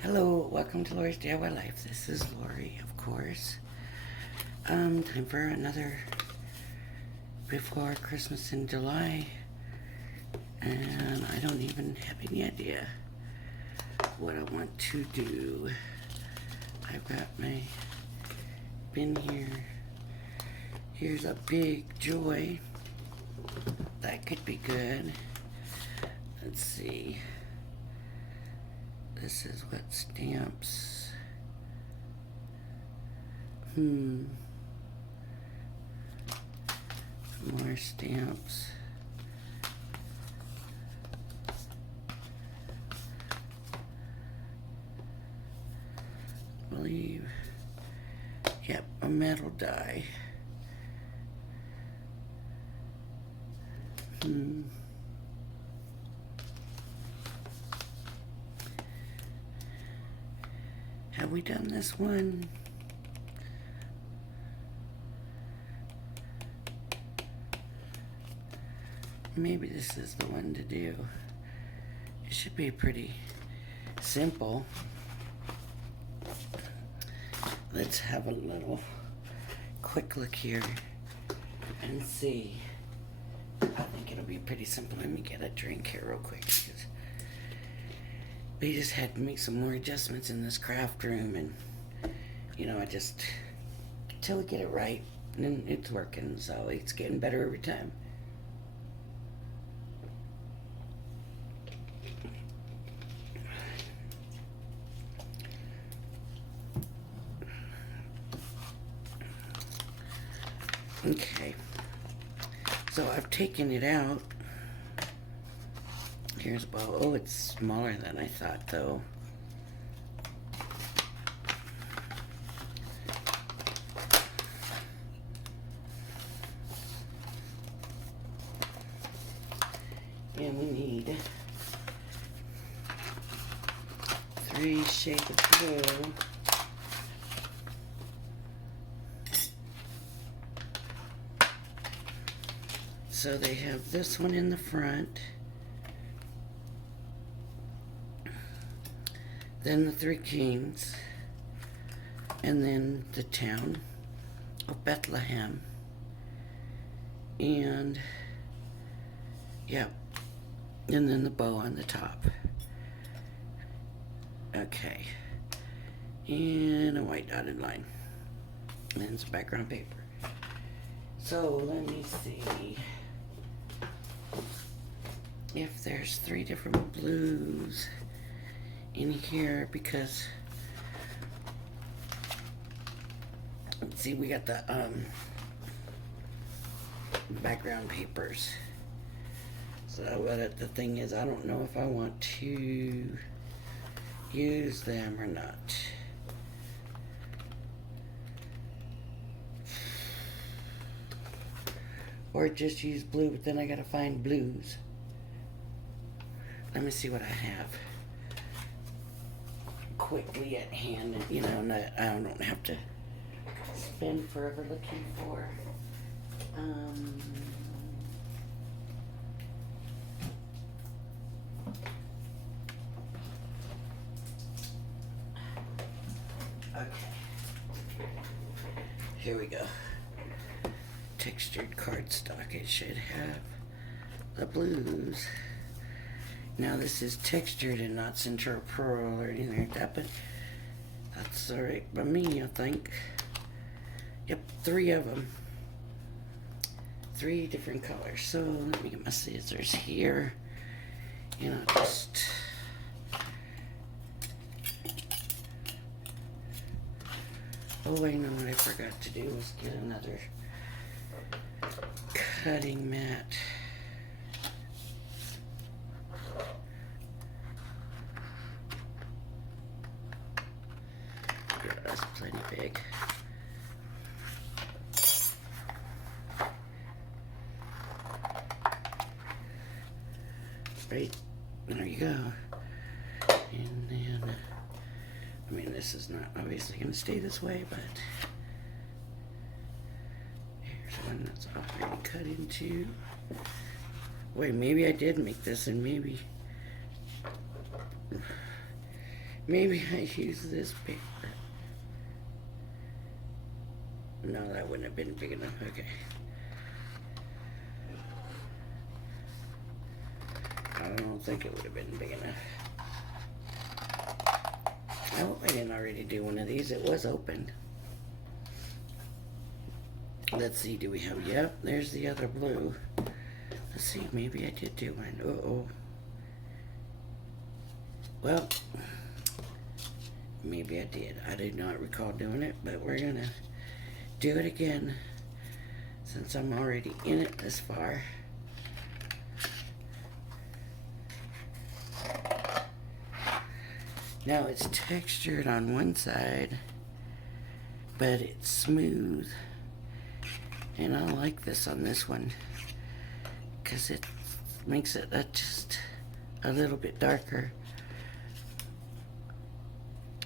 Hello, welcome to Lori's DIY Life. This is Lori, of course. Time for another before Christmas in July, and I don't even have any idea what I want to do. I've got my bin here. Here's a big joy. That could be good. Let's see. This is what stamps. More stamps. I believe. Yep, a metal die. Have we done this one? Maybe this is the one to do. It should be pretty simple. Let's have a little quick look here and see. I think it'll be pretty simple. Let me get a drink here real quick, because we just had to make some more adjustments in this craft room, and I just till we get it right, and it's working, so it's getting better every time. Okay, so I've taken it out. Here's a ball. Oh, it's smaller than I thought, though. And we need 3 shades of blue. So they have this one in the front, then the 3 kings, and then the town of Bethlehem, and yep, and then the bow on the top. Okay, and a white dotted line, and then some background paper. So let me see if there's 3 different blues in here, because let's see, we got the background papers. So the thing is, I don't know if I want to use them or not. Or just use blue, but then I gotta find blues. Let me see what I have quickly at hand, and I don't have to spend forever looking for. Okay, here we go. Textured cardstock. It should have the blues. Now this is textured and not Central Pearl or anything like that, but that's alright by me, I think. Yep, 3 of them. 3 different colors. So let me get my scissors here. Just oh, I know what I forgot to do was get another cutting mat. Yeah, that's plenty big. Right, there you go. And then, I mean, this is not obviously going to stay this way, but here's one that's already cut into. Wait, maybe I did make this, and maybe Maybe I use this paper. No, that wouldn't have been big enough. Okay. I don't think it would have been big enough. I hope I didn't already do one of these. It was open. Let's see, do we have, yep, there's the other blue. Let's see, maybe I did do one. Uh-oh. Well, maybe I did. I did not recall doing it, but we're gonna do it again since I'm already in it this far. Now it's textured on one side, but it's smooth. And I like this on this one because it makes it just a little bit darker.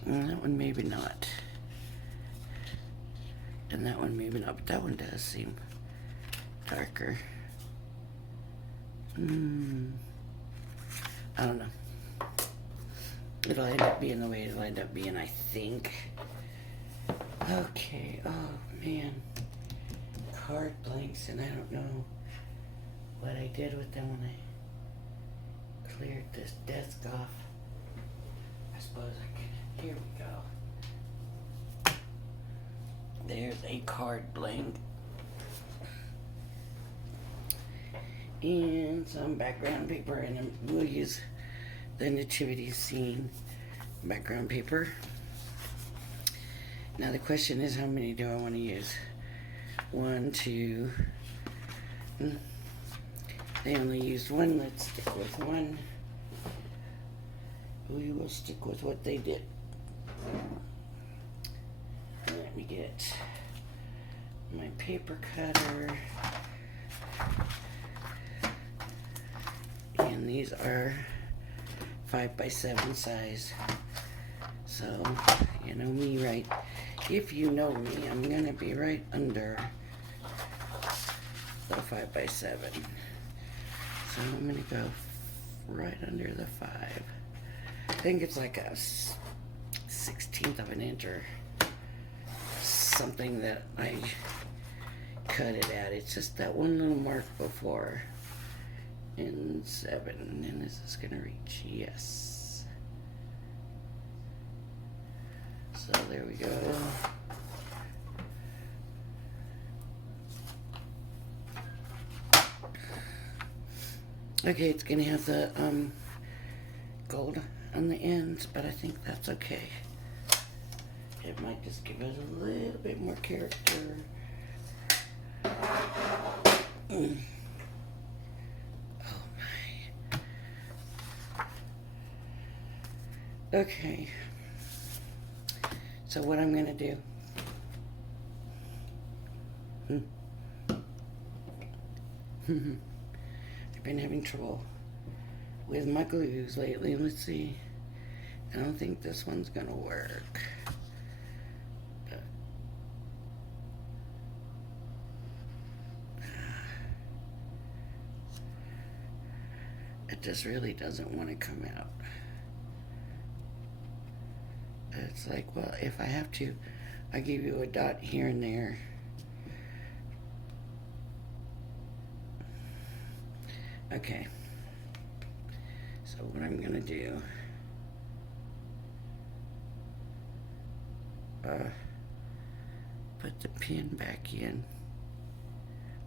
And that one maybe not. And that one maybe not, but that one does seem darker. I don't know. It'll end up being the way it'll end up being, I think. Okay, oh man. Card blanks, and I don't know what I did with them when I cleared this desk off. I suppose I could. Here we go. There's a card blank. And some background paper, and we'll use the nativity scene background paper. Now the question is, how many do I want to use? 1, 2. They only used one. Let's stick with one. We will stick with what they did. Let me get my paper cutter. And these are 5x7 size. So, you know me, right? If you know me, I'm gonna be right under the 5x7. So I'm gonna go right under the 5. I think it's like a 1/16 of an inch or something that I cut it at. It's just that one little mark before. And 7, and is this gonna reach? Yes. So there we go. Okay, it's gonna have the gold on the ends, but I think that's okay. It might just give it a little bit more character. Okay, so what I'm gonna do, I've been having trouble with my glues lately. Let's see, I don't think this one's gonna work. But, it just really doesn't want to come out. It's like, well, if I have to, I give you a dot here and there. Okay. So what I'm gonna do, put the pin back in.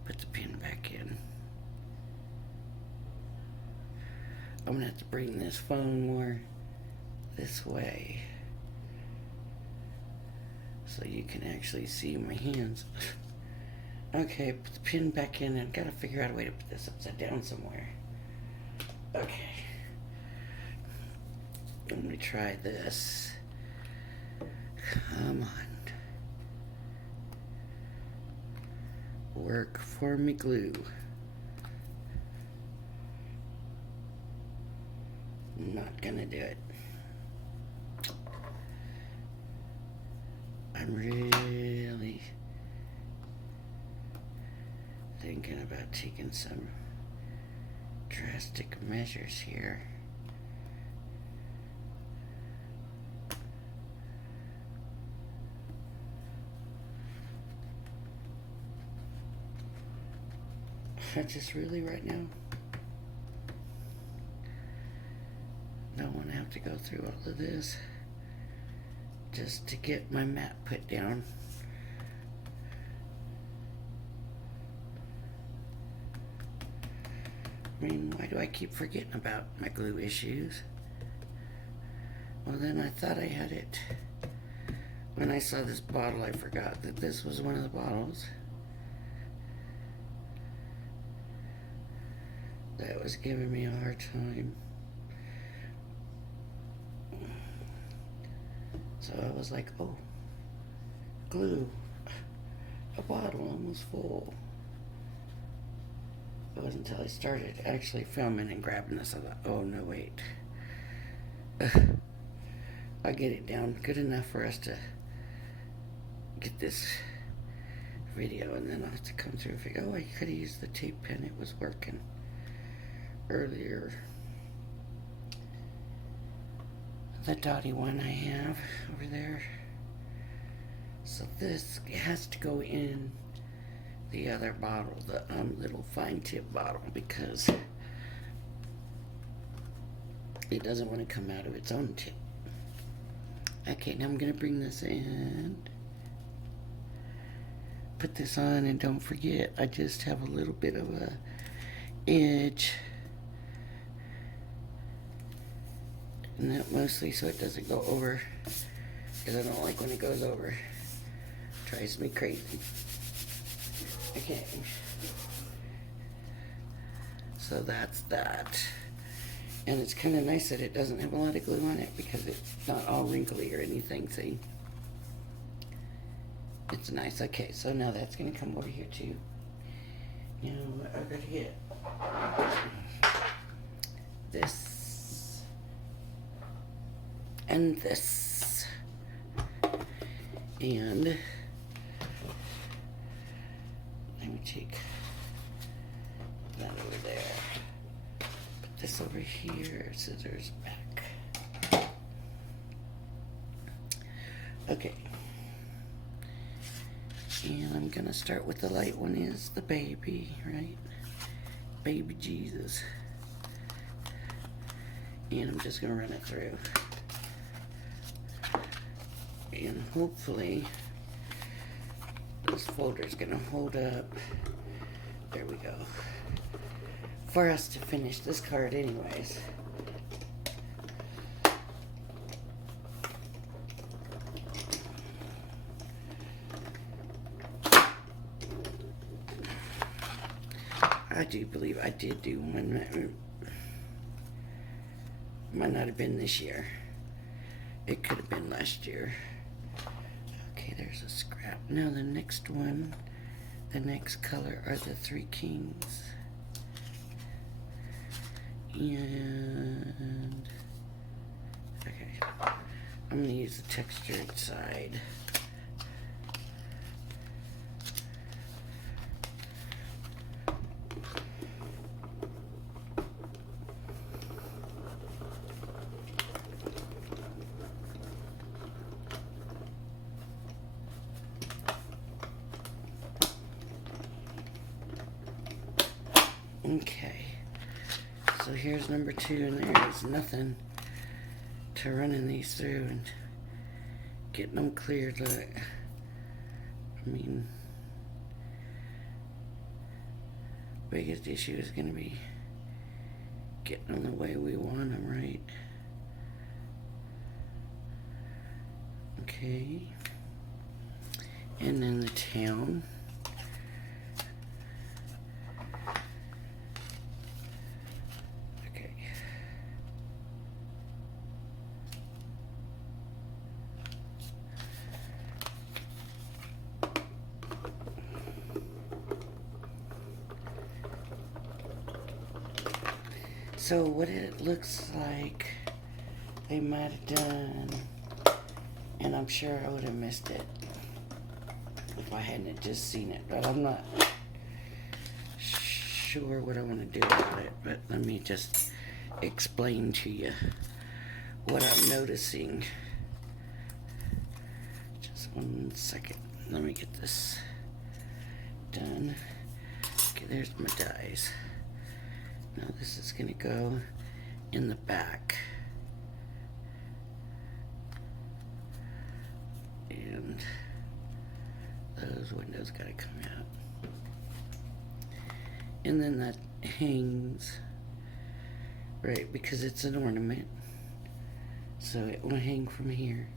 Put the pin back in. I'm gonna have to bring this phone more this way, so you can actually see my hands. Okay, put the pin back in, and I've got to figure out a way to put this upside down somewhere. Okay. Let me try this. Come on. Work for me, glue. Not gonna do it. I'm really thinking about taking some drastic measures here. I just really right now don't want to have to go through all of this just to get my mat put down. I mean, why do I keep forgetting about my glue issues? Well, then I thought I had it. When I saw this bottle, I forgot that this was one of the bottles that was giving me a hard time. So I was like, oh, glue, a bottle almost full. It wasn't until I started actually filming and grabbing this, I thought, oh no, wait. I'll get it down good enough for us to get this video, and then I'll have to come through and figure, oh, I could have used the tape pen, it was working earlier. The dotty one I have over there. So this has to go in the other bottle, the little fine tip bottle, because it doesn't want to come out of its own tip. Okay, now I'm going to bring this in, put this on, and don't forget, I just have a little bit of a edge, and that mostly so it doesn't go over, because I don't like when it goes over. It drives me crazy. Okay, so that's that. And it's kind of nice that it doesn't have a lot of glue on it because it's not all wrinkly or anything, see? It's nice. Okay, so now that's going to come over here too. Now I've got to get this and this. And let me take that over there. This over here, scissors back. Okay. And I'm gonna start with the light one, is the baby, right? Baby Jesus. And I'm just gonna run it through. And hopefully this folder's gonna hold up. There we go. For us to finish this card anyways. I do believe I did do one. Might not have been this year. It could have been last year. Okay, there's a scrap. Now the next one, the next color are the Three Kings. And okay, I'm gonna use the textured side. Okay. So here's number 2, and there's nothing to running these through and getting them cleared. Look, I mean, biggest issue is going to be getting them the way we want them, right? Okay. And then the town. So what it looks like they might have done, and I'm sure I would have missed it if I hadn't just seen it, but I'm not sure what I want to do about it. But let me just explain to you what I'm noticing. Just one second. Let me get this done. Okay, there's my dies. Now this is gonna go in the back. And those windows gotta come out. And then that hangs, right, because it's an ornament. So it will hang from here,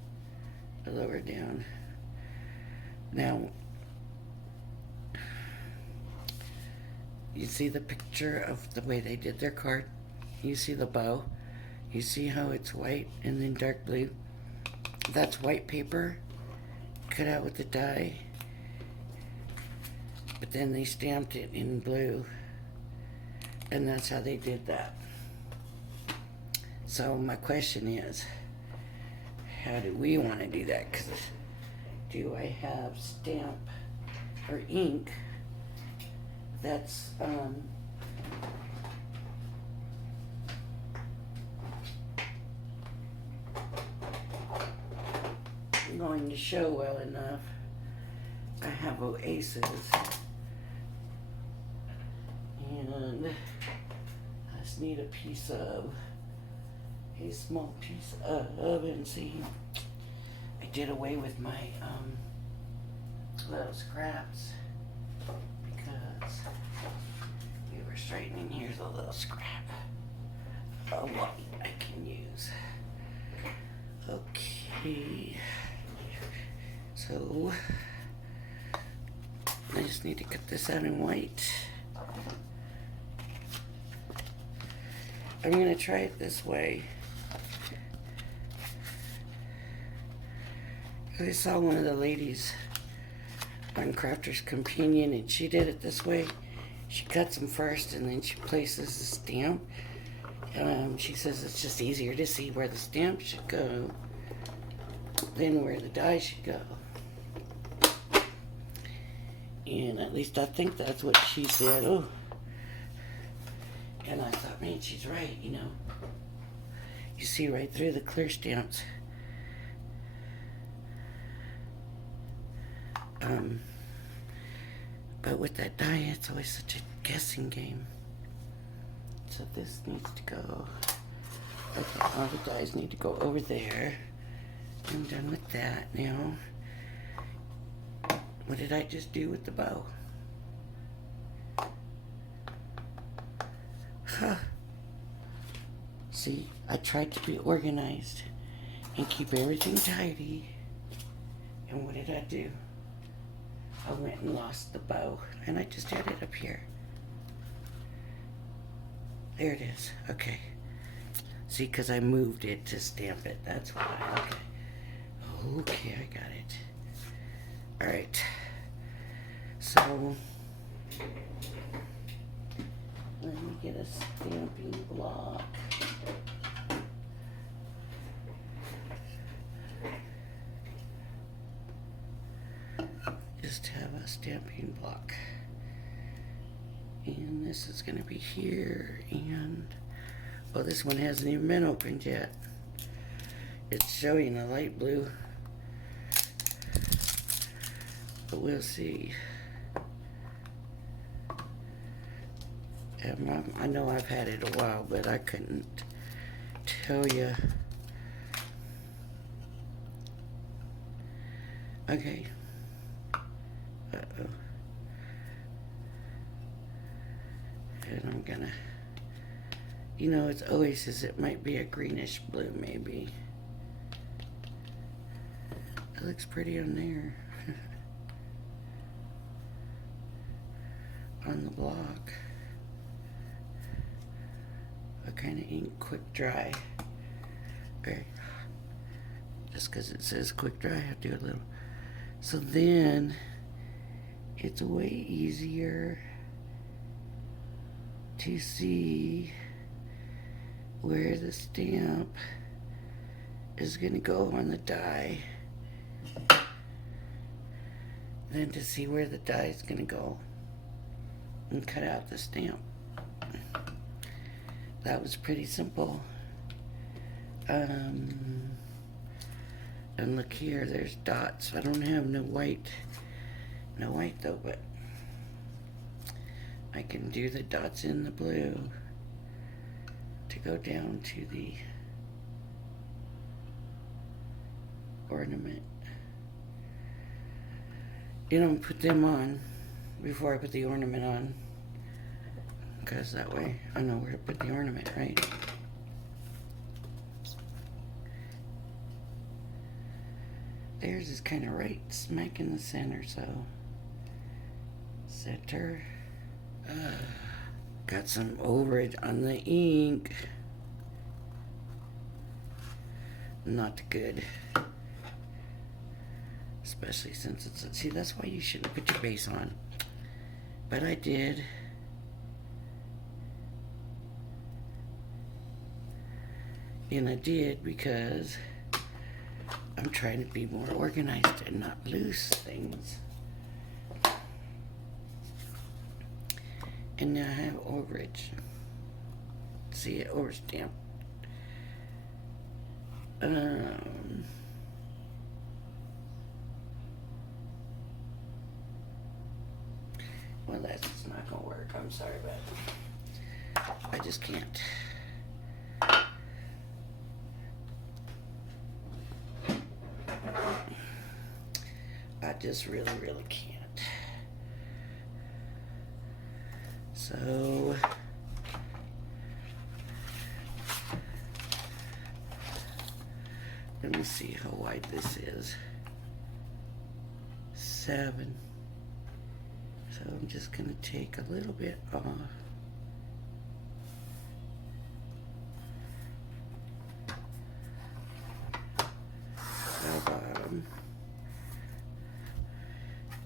lower down. Now, you see the picture of the way they did their card? You see the bow? You see how it's white and then dark blue? That's white paper cut out with the die, but then they stamped it in blue, and that's how they did that. So my question is, how do we want to do that? Because do I have stamp or ink that's going to show well enough? I have Oasis, and I just need a small piece of, and see, I did away with my little scraps because we were straightening. Here's a little scrap of what I can use. Okay, so I just need to cut this out in white. I'm gonna try it this way. I saw one of the ladies on Crafter's Companion, and she did it this way. She cuts them first, and then she places the stamp. She says it's just easier to see where the stamp should go than where the die should go. And at least I think that's what she said. Oh, and I thought, man, she's right, you know. You see right through the clear stamps. But with that die, it's always such a guessing game. So this needs to go, okay, all the dies need to go over there. I'm done with that now. What did I just do with the bow? Huh. See, I tried to be organized and keep everything tidy. And what did I do? I went and lost the bow, and I just had it up here. There it is. Okay. See, because I moved it to stamp it. That's why. Okay. Okay, I got it. All right. So, let me get a stamping block. Just have a stamping block. And this is going to be here, and oh, this one hasn't even been opened yet. It's showing a light blue, but we'll see. I know I've had it a while, but I couldn't tell you. Okay. Uh-oh. And I'm gonna, you know, it's Oasis. It might be a greenish blue, maybe. It looks pretty on there. On the block. What kind of ink? Quick dry. Okay. Just because it says quick dry, I have to do a little. So then, it's way easier to see where the stamp is going to go on the die than to see where the die is going to go and cut out the stamp. That was pretty simple. And look here, there's dots. I don't have no white though, but I can do the dots in the blue to go down to the ornament. You don't put them on before I put the ornament on, because that way I know where to put the ornament, right? Theirs is kind of right smack in the center, so center. Got some overage on the ink. Not good. Especially since it's, see, that's why you shouldn't put your base on. But I did. And I did because I'm trying to be more organized and not lose things. And now I have overage. See it overstamped. Well, that's just not gonna work. I'm sorry, but I just can't. I just really, really can't. So let me see how wide this is. 7. So I'm just gonna take a little bit off. The bottom.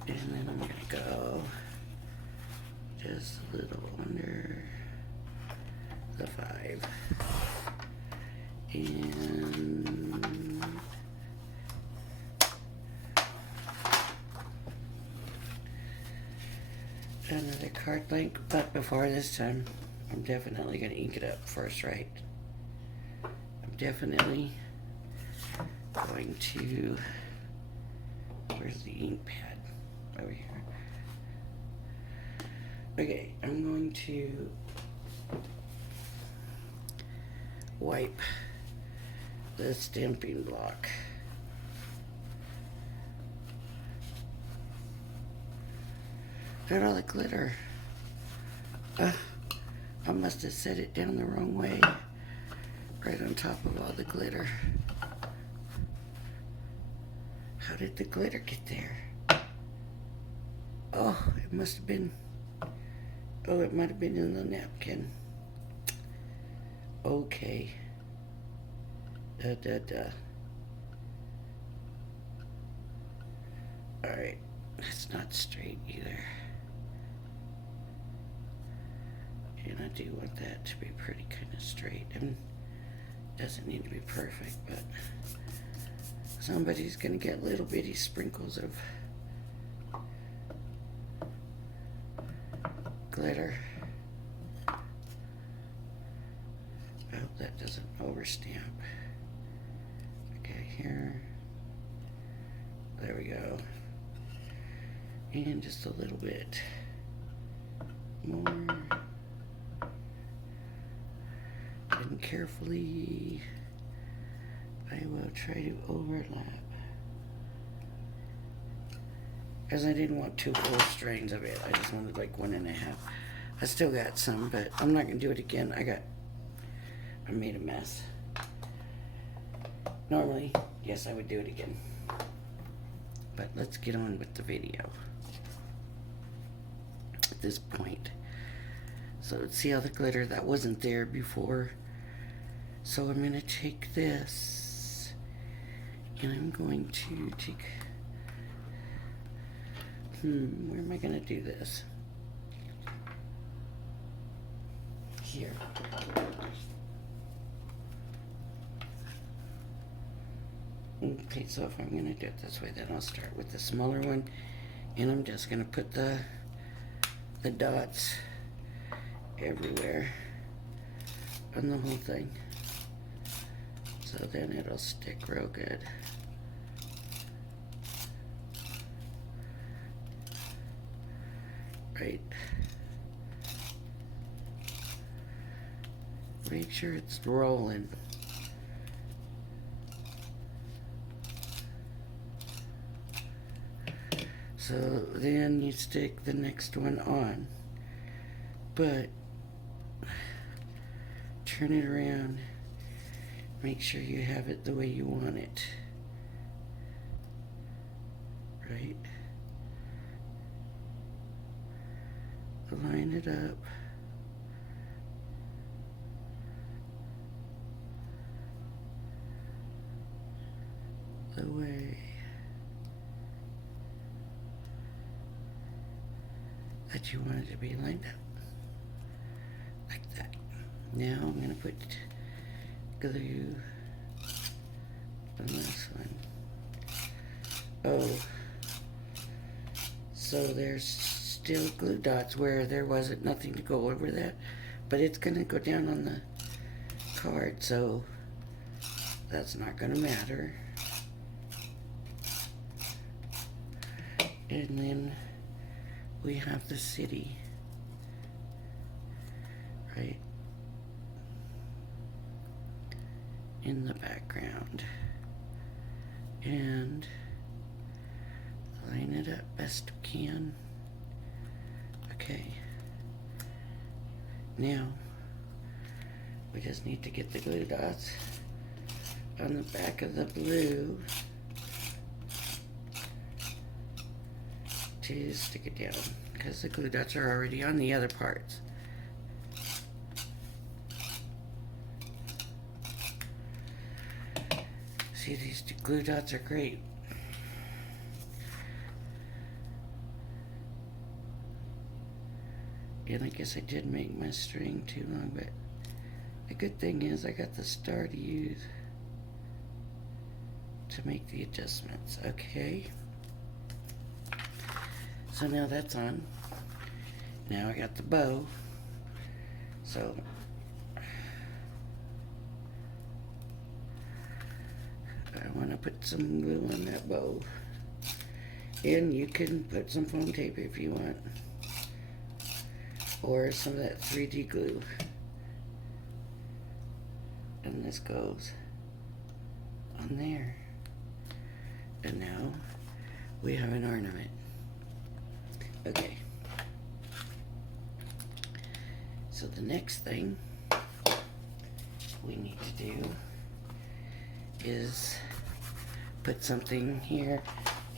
And then I'm gonna go just a little under the 5. And another card link, but before this time, I'm definitely gonna ink it up first, right? I'm definitely going to, where's the ink pad? Over here. Okay, I'm going to wipe the stamping block. Look at all the glitter. I must have set it down the wrong way. Right on top of all the glitter. How did the glitter get there? Oh, it must have been, oh, it might have been in the napkin. Okay. Alright, that's not straight either. And I do want that to be pretty kind of straight. And doesn't need to be perfect, but somebody's gonna get little bitty sprinkles of glitter. I hope that doesn't overstamp. Okay, here. There we go. And just a little bit more. And carefully, I will try to overlap. Because I didn't want 2 full strands of it. I just wanted like 1.5. I still got some, but I'm not going to do it again. I made a mess. Normally, yes, I would do it again. But let's get on with the video at this point. So let's see all the glitter that wasn't there before. So I'm going to take this and I'm going to take, where am I going to do this? Here. Okay, so if I'm going to do it this way, then I'll start with the smaller one, and I'm just going to put the dots everywhere on the whole thing, so then it'll stick real good. Right make sure it's rolling. So then you stick the next one on, but turn it around, make sure you have it the way you want it, right? Line it up. The way that you want it to be lined up. Like that. Now I'm going to put glue on this one. Oh, so there's still glue dots where there wasn't nothing to go over that, but it's going to go down on the card, so that's not going to matter. And then we have the city, right, in the background, and line it up best we can. Okay, now we just need to get the glue dots on the back of the blue to stick it down, because the glue dots are already on the other parts. See, these glue dots are great. And I guess I did make my string too long, but the good thing is I got the star to use to make the adjustments. Okay. So now that's on. Now I got the bow. So I want to put some glue on that bow. And you can put some foam tape if you want, or some of that 3D glue. And this goes on there. And now we have an ornament. Okay. So the next thing we need to do is put something here,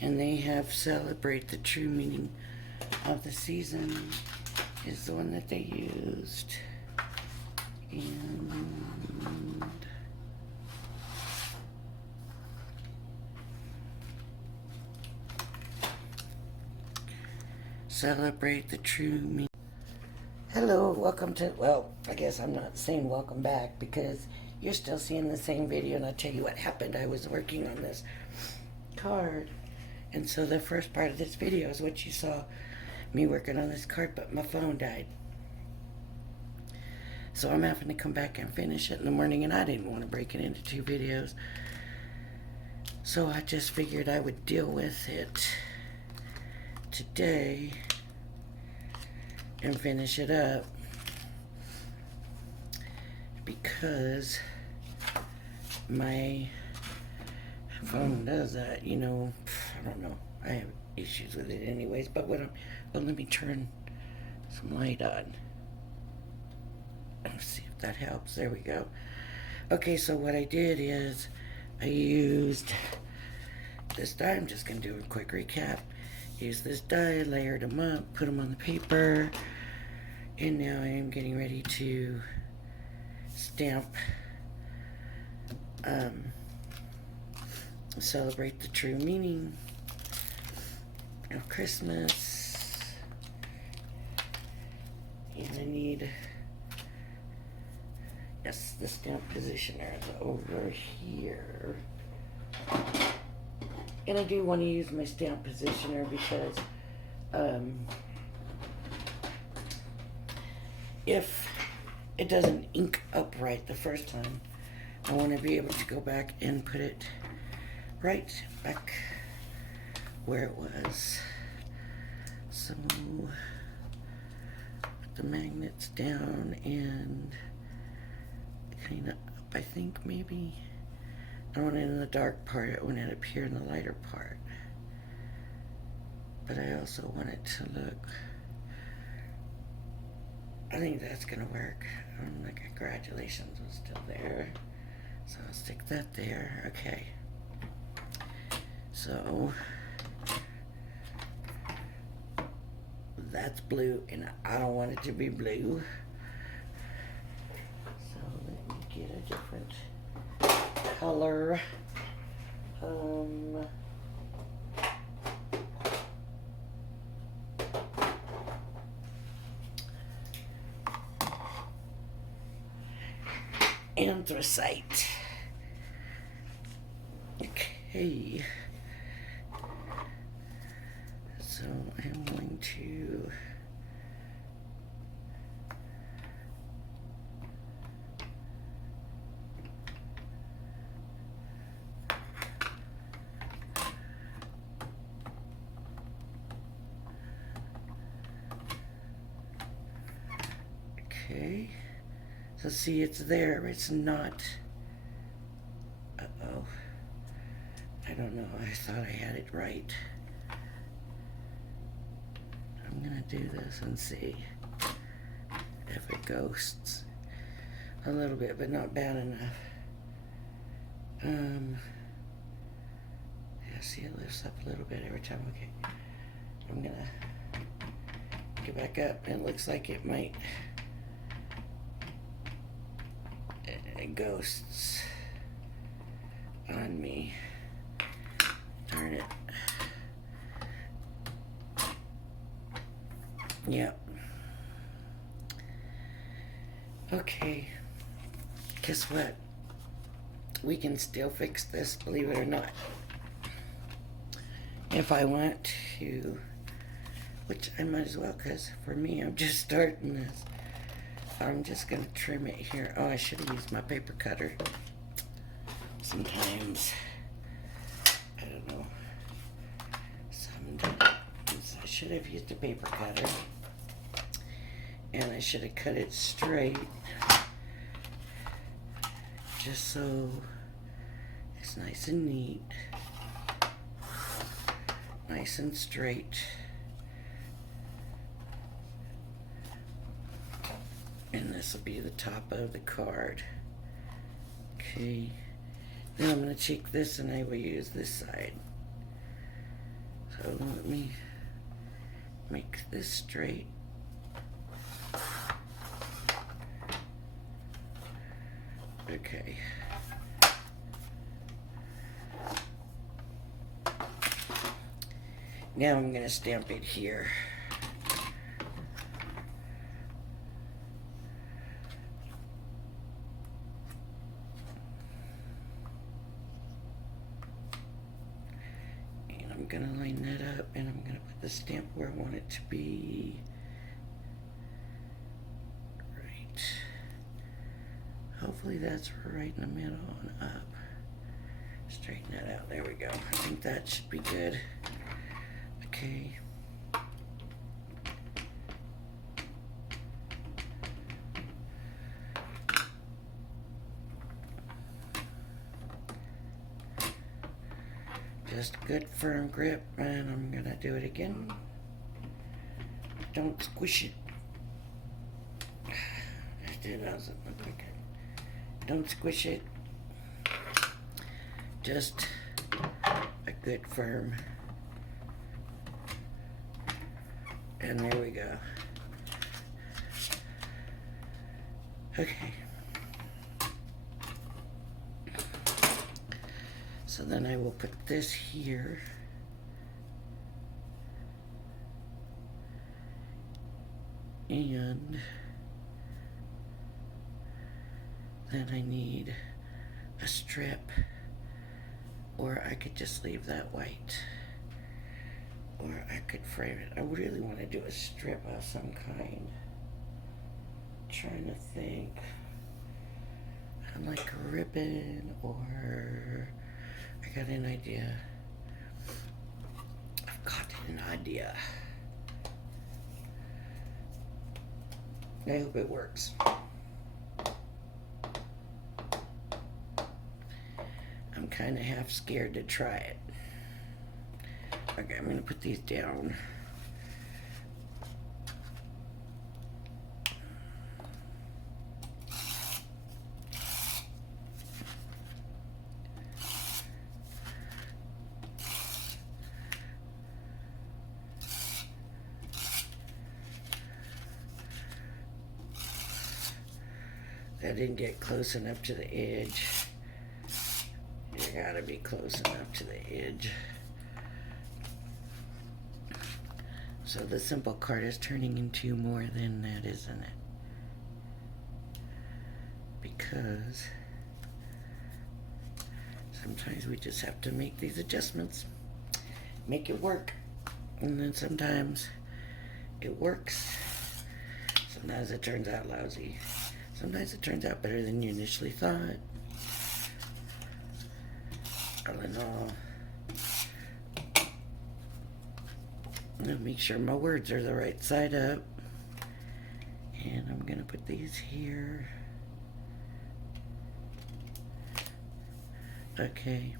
and they have celebrate the true meaning of the season is the one that they used. And celebrate the true meaning. Hello, welcome to, well, I guess I'm not saying welcome back because you're still seeing the same video, and I'll tell you what happened. I was working on this card, and so the first part of this video is what you saw, me working on this card, but my phone died. So I'm having to come back and finish it in the morning, and I didn't want to break it into 2 videos. So I just figured I would deal with it today and finish it up, because my phone does that, you know. I don't know, I have issues with it anyways, but what well, let me turn some light on. Let's see if that helps. There we go. Okay, so what I did is I used this die. I'm just going to do a quick recap. Use this die, layered them up, put them on the paper, and now I am getting ready to stamp celebrate the true meaning of Christmas. And I need, yes, the stamp positioner is over here. And I do want to use my stamp positioner because if it doesn't ink up right the first time, I want to be able to go back and put it right back where it was. So put the magnets down and clean up, I think maybe. I want it in the dark part, I want it up here in the lighter part. But I also want it to look, I think that's gonna work. The congratulations was still there. So I'll stick that there, okay. So, that's blue, and I don't want it to be blue. So let me get a different color. Anthracite. Okay. So I'm going to okay. So see, it's there. It's not. Uh-oh. I don't know. I thought I had it right. I'm gonna do this and see if it ghosts a little bit, but not bad enough. Yeah, see, it lifts up a little bit every time. Okay. I'm gonna get back up. It looks like it might. Ghosts on me. Darn it. Yep. Okay. Guess what? We can still fix this, believe it or not. If I want to, which I might as well, because for me, I'm just starting this. I'm just going to trim it here. Oh, I should have used my paper cutter. Sometimes, I don't know. Sometimes I should have used a paper cutter. And I should have cut it straight. Just so it's nice and neat. Nice and straight. And this will be the top of the card. Okay. Then I'm going to cheek this and I will use this side. So let me make this straight. Okay. Now I'm going to stamp it here. I'm going to line that up and I'm going to put the stamp where I want it to be. Right. Hopefully that's right in the middle and up. Straighten that out. There we go. I think that should be good. Okay. Just good firm grip, and I'm gonna do it again. Don't squish it. It doesn't look like it. Don't squish it. Just a good firm. And there we go. Okay. So then I will put this here. And then I need a strip, or I could just leave that white, or I could frame it. I really want to do a strip of some kind. Trying to think. Like a ribbon, or I got an idea. I've got an idea. I hope it works. I'm kind of half scared to try it. Okay, I'm going to put these down. I didn't get close enough to the edge. You gotta be close enough to the edge. So the simple card is turning into more than that, isn't it? Because sometimes we just have to make these adjustments, make it work. And then sometimes it works. Sometimes it turns out lousy. Sometimes it turns out better than you initially thought. All in all, I'll make sure my words are the right side up. And I'm going to put these here. Okay.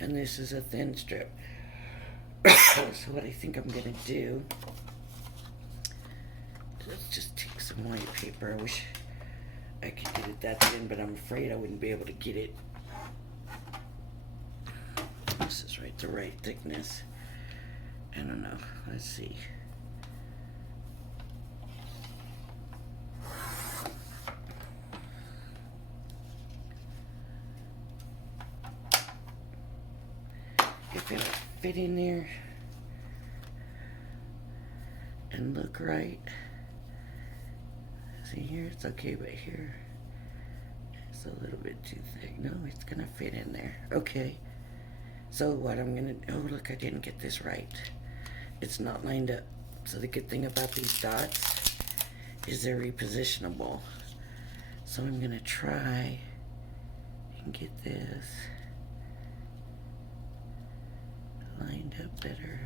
And this is a thin strip. So what I think I'm going to do, let's just take some white paper. I wish I could get it that thin, but I'm afraid I wouldn't be able to get it. This is the right thickness. I don't know. Let's see. If it'll fit in there and look right. See here, it's okay, but here it's a little bit too thick. No, it's gonna fit in there. Okay. So what I'm gonna, oh look, I didn't get this right. It's not lined up. So the good thing about these dots is they're repositionable. So I'm gonna try and get this lined up better.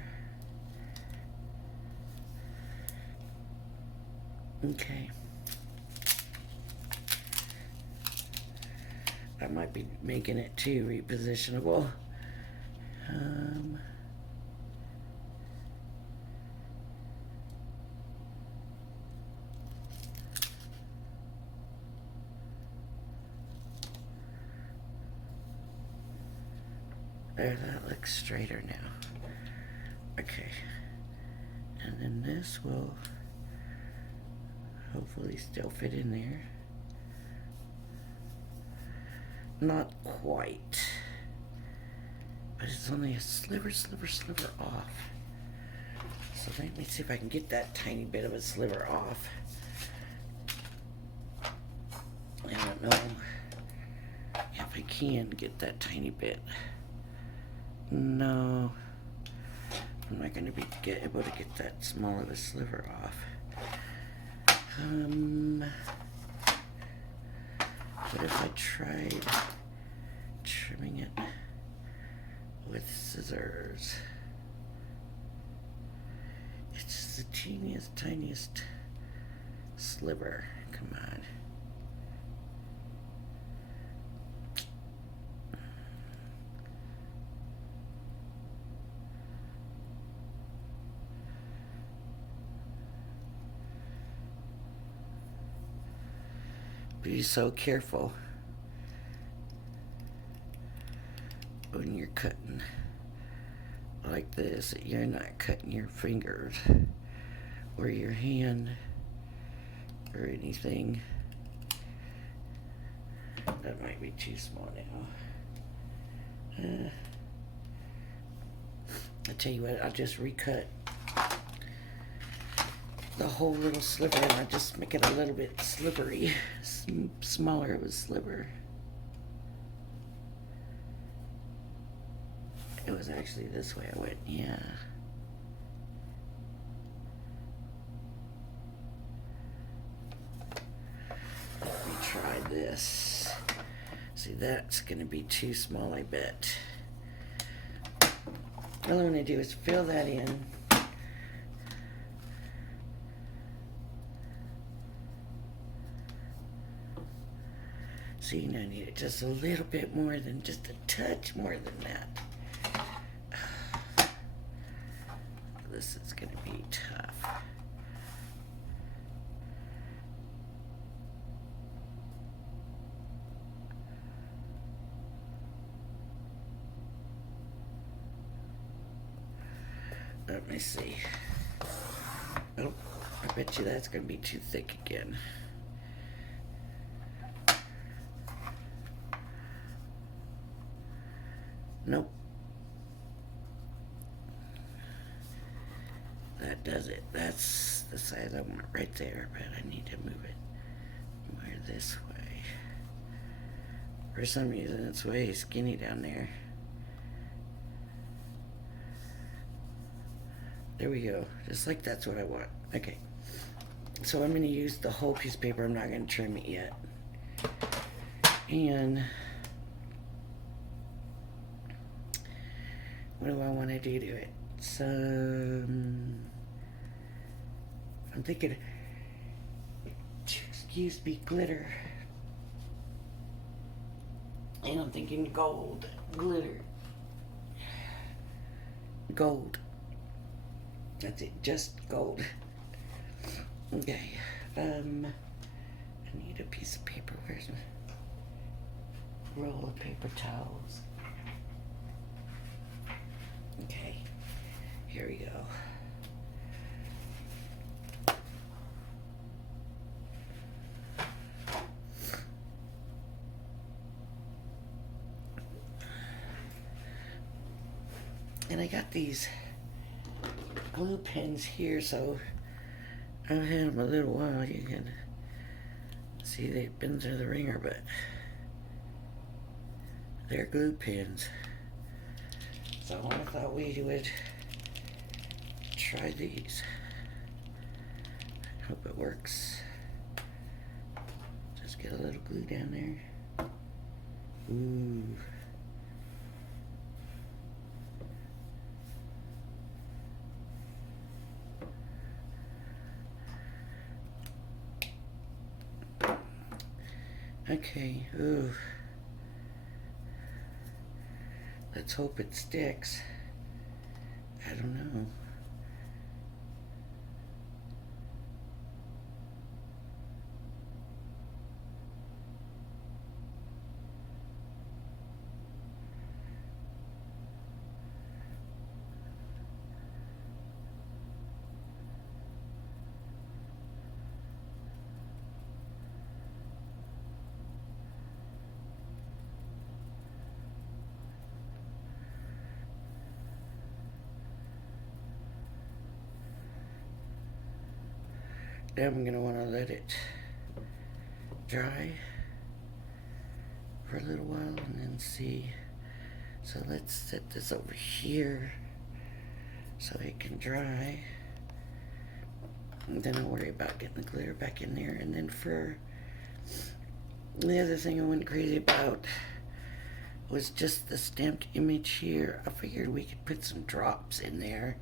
Okay. I might be making it too repositionable. There, that looks straighter now. Okay. And then this will hopefully still fit in there. Not quite. But it's only a sliver off. So let me see if I can get that tiny bit of a sliver off. I don't know if I can get that tiny bit. No, I'm not going to be able to get that small of a sliver off. What if I tried trimming it with scissors? It's just the teeniest, tiniest sliver. Come on. Be so careful when you're cutting like this that you're not cutting your fingers or your hand or anything. That might be too small now. I tell you what, I'll just recut the whole little sliver and I'll just make it a little bit slivery, smaller of a sliver. It was actually this way I went, yeah. Let me try this. See, that's gonna be too small, I bet. All I'm gonna do is fill that in. See, now I need it just a little bit more than just a touch more than that. This is going to be tough. Let me see. Oh, I bet you that's going to be too thick again. Nope. That does it. That's the size I want right there, but I need to move it more this way. For some reason, it's way skinny down there. There we go. Just like that's what I want. Okay. So I'm going to use the whole piece of paper. I'm not going to trim it yet. And what do I want to do to it? So I'm thinking, excuse me, glitter. And I'm thinking gold. Glitter. Gold. That's it, just gold. Okay. I need a piece of paper. Where's my roll of paper towels? Okay. Here we go. And I got these glue pens here, so I've had them a little while. You can see they've been through the ringer, but they're glue pens. So I thought we would try these. Hope it works. Just get a little glue down there. Ooh. Okay, ooh. Let's hope it sticks. I don't know. Now I'm going to want to let it dry for a little while and then see. So let's set this over here so it can dry. And then I'll worry about getting the glitter back in there. And then for the other thing I went crazy about was just the stamped image here. I figured we could put some drops in there.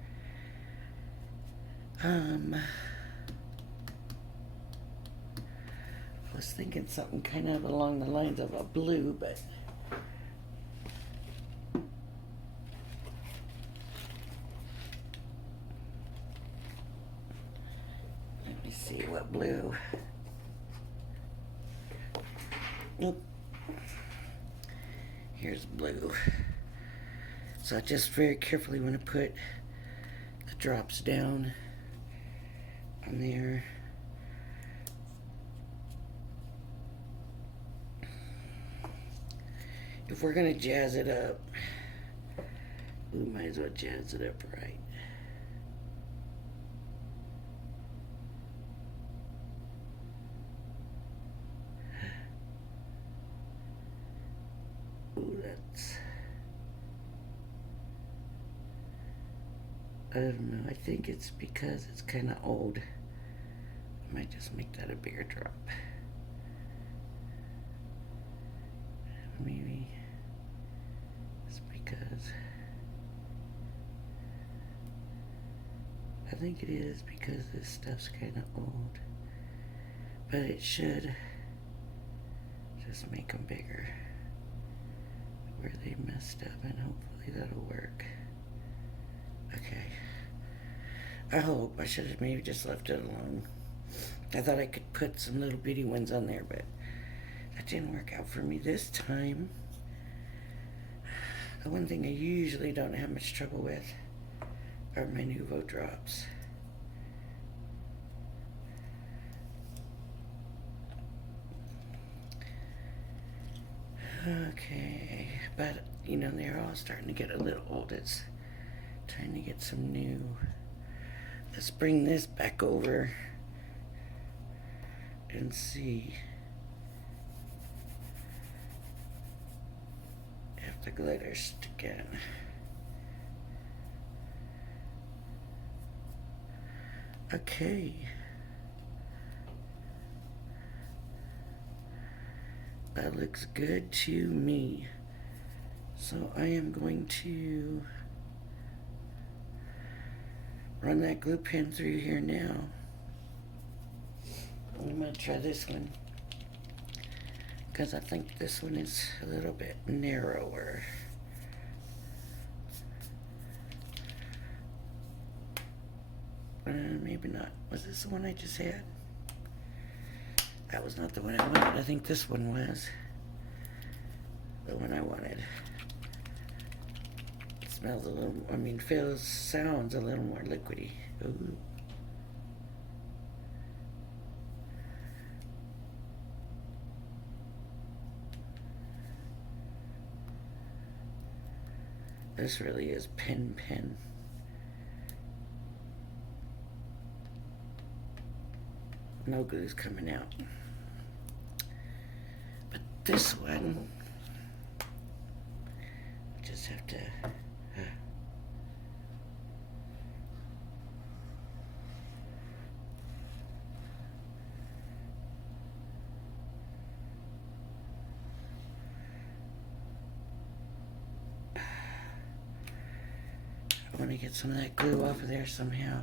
I was thinking something kind of along the lines of a blue, but let me see what blue. Nope. Here's blue. So I just very carefully want to put the drops down on there. If we're gonna jazz it up, we might as well jazz it up right. Ooh, I don't know, I think it's because it's kind of old. I might just make that a bigger drop. Maybe it's because I think it is because this stuff's kind of old, but it should just make them bigger where they messed up, and hopefully that'll work. Okay. I hope. I should have maybe just left it alone. I thought I could put some little bitty ones on there, but that didn't work out for me this time. The one thing I usually don't have much trouble with are my Nouveau drops. Okay, but you know, they're all starting to get a little old. It's trying to get some new. Let's bring this back over and see if the glitter's sticking. Okay. That looks good to me. So I am going to run that glue pen through here now. I'm going to try this one because I think this one is a little bit narrower. Maybe not. Was this the one I just had? That was not the one I wanted. I think this one was the one I wanted. It smells a little, sounds a little more liquidy. Ooh. This really is pen. No glue's coming out. But this one, just have to I want to get some of that glue off of there somehow.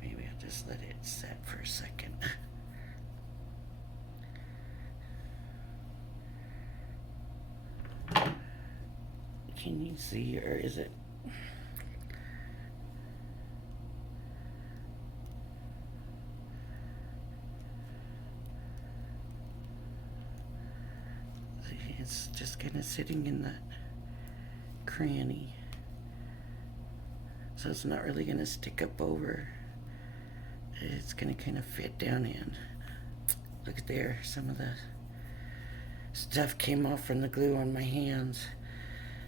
Maybe I'll just let it set for a second. Can you see, or is it? See, it's just kind of sitting in that cranny. So it's not really going to stick up over. It's going to kind of fit down in. Look there, some of the stuff came off from the glue on my hands.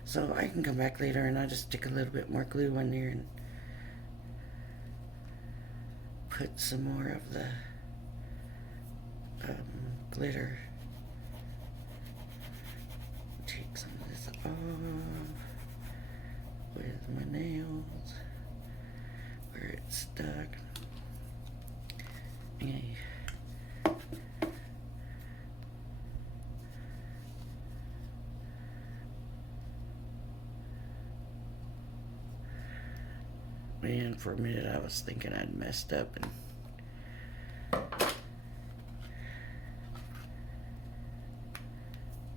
So I can come back later and I'll just stick a little bit more glue on there and put some more of the glitter. Take some of this off with my nails where it's stuck. Okay. Man, for a minute I was thinking I'd messed up and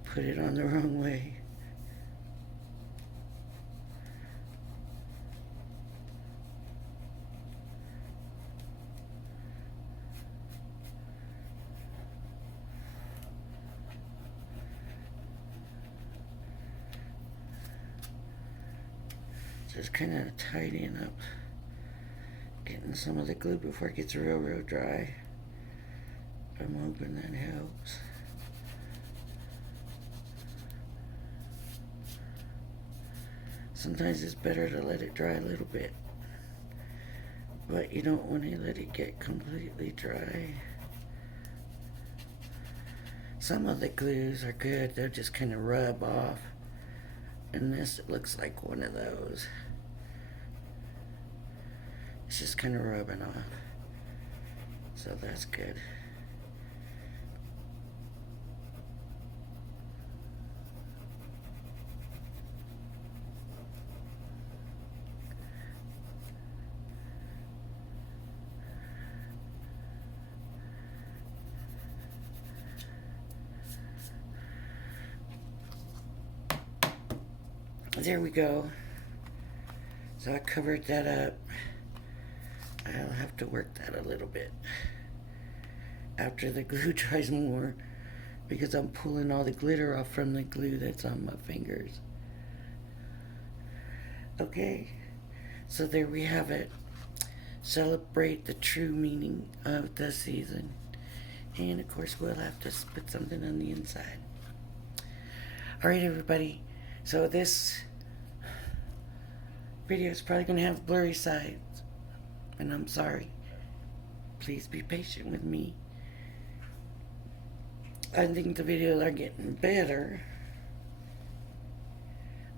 put it on the wrong way. Just kind of tidying up, getting some of the glue before it gets real dry. I'm hoping that helps. Sometimes it's better to let it dry a little bit, but you don't want to let it get completely dry. Some of the glues are good, they'll just kind of rub off. And this, it looks like one of those. It's just kind of rubbing off. So that's good. There we go. So I covered that up. I'll have to work that a little bit after the glue dries more, because I'm pulling all the glitter off from the glue that's on my fingers. Okay, so there we have it. Celebrate the true meaning of the season. And of course, we'll have to put something on the inside. Alright, everybody. So this video is probably going to have blurry sides. And I'm sorry. Please be patient with me. I think the videos are getting better.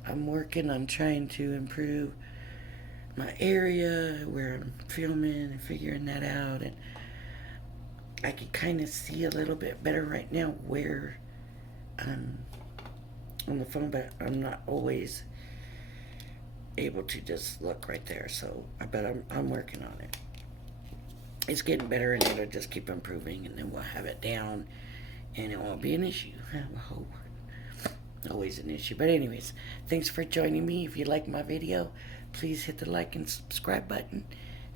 I'm working on trying to improve my area where I'm filming and figuring that out. And I can kind of see a little bit better right now where I'm on the phone, but I'm not always able to just look right there. So I bet I'm working on it. It's getting better, and it'll just keep improving, and then we'll have it down, and it won't be an issue. I hope. Always an issue. But anyways, thanks for joining me. If you like my video, please hit the like and subscribe button.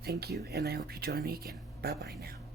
Thank you, and I hope you join me again. Bye-bye now.